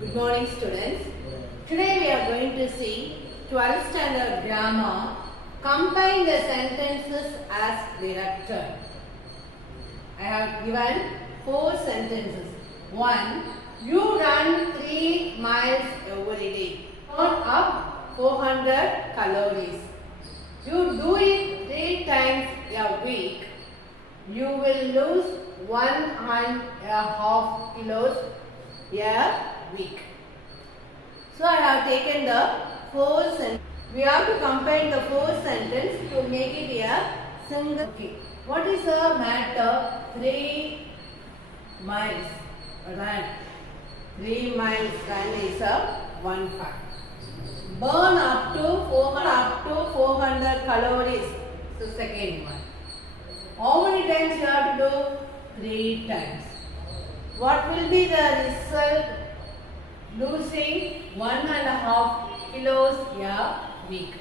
Good morning, students. Today we are going to see 12th standard grammar. Combine the sentences as directed. I have given 4 sentences. 1. You run 3 miles every day. Burn up 400 calories. You do it 3 times a week. You will lose 1.5 kilos a week. So I have taken the 4 sentences. We have to combine the 4 sentences to make it a single. Okay. What is the matter? 3 miles run. 3 miles run is a 1 fact. Burn up to 400 calories. So second one. How many times you have to do? 3 times. What will be the result? Losing 1.5 kilos a week.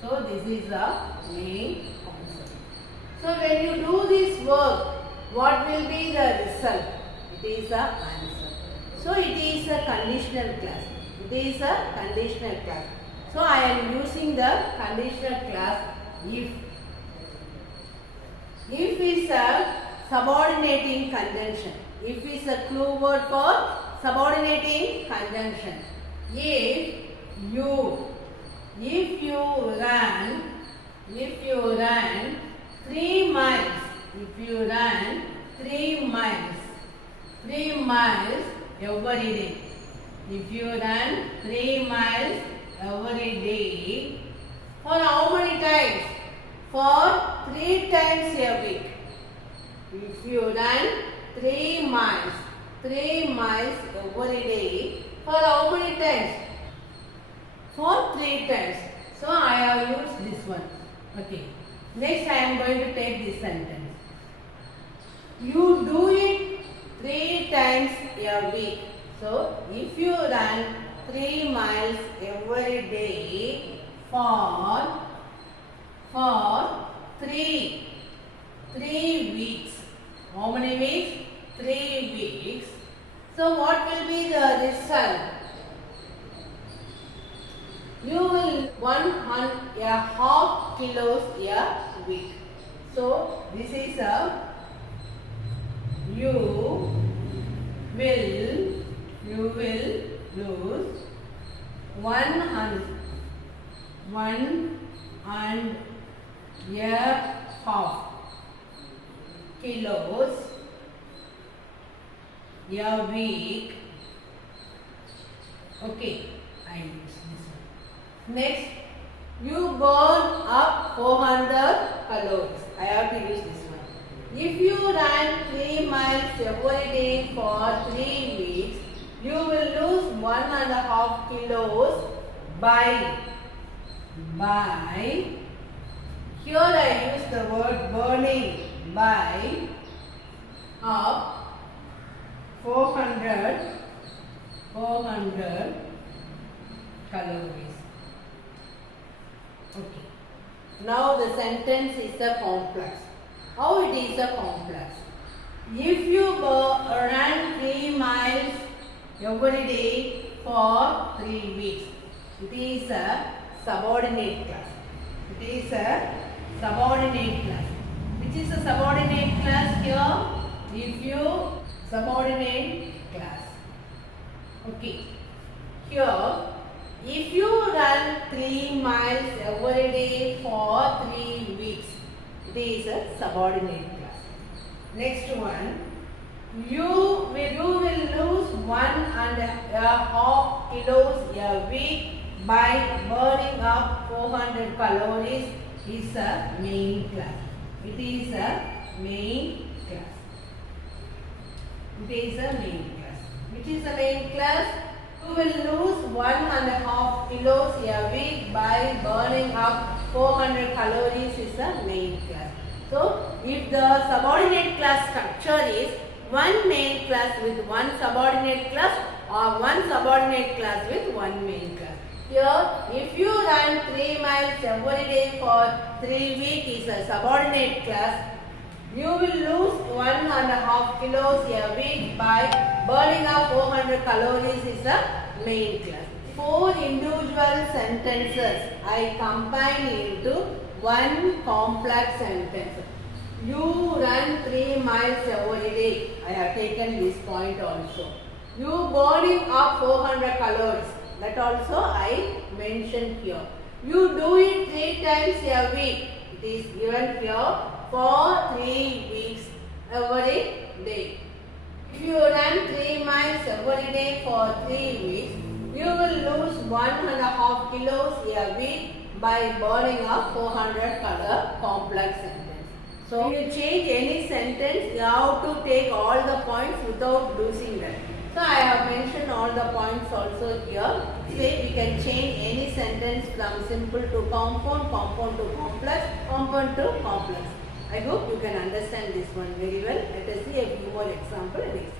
So this is the main concept. So when you do this work, what will be the result? It is the answer. So it is a conditional class. It is a conditional class. So I am using the conditional class if. If is a subordinating conjunction. If is a clue word for subordinating conjunction. If you run 3 miles, if you run 3 miles every day. If you run 3 miles every day, for how many times? For 3 times a week. If you run 3 miles every day, for how many times? For 3 times. So I have used this one. Okay. Next I am going to take this sentence. You do it 3 times a week. So if you run 3 miles every day for 3 weeks. How many weeks? 3 weeks. So what will be the result? You will 1.5 kilos a week. So this is a you will lose 1.5 kilos a week. Okay, I use this one. Next, you burn up 400 calories. I have to use this one. If you run 3 miles every day for 3 weeks, you will lose 1.5 kilos by. Here I use the word burning by up 400 calories. Okay. Now the sentence is a complex. How it is a complex? If you run 3 miles every day for 3 weeks, it is a subordinate class. It is a subordinate class. Which is a subordinate class here? If you subordinate class. Okay. Here, if you run 3 miles every day for 3 weeks, it is a subordinate class. Next one, you will lose 1.5 kilos a week by burning up 400 calories. Is a main class. It is a main class. It is a main class. Which is a main class? You will lose 1.5 kilos a week by burning up 400 calories is a main class. So, if the subordinate class structure is one main class with one subordinate class or one subordinate class with one main class. Here, if you run 3 miles every day for 3 weeks is a subordinate class. You will lose 1.5 kilos a week by burning up 400 calories is the main class. 4 individual sentences I combine into one complex sentence. You run 3 miles every day. I have taken this point also. You burning up 400 calories. That also I mentioned here. You do it 3 times a week. It is given here for 3 weeks every day. If you run 3 miles every day for 3 weeks, you will lose 1.5 kilos a week by burning up 400 calories complex sentence. So, if you change any sentence, you have to take all the points without losing them. So, I have mentioned all the points also here. Say we can change any sentence from simple to compound, compound to complex, compound to complex. I hope you can understand this one very well. Let us see a few more examples.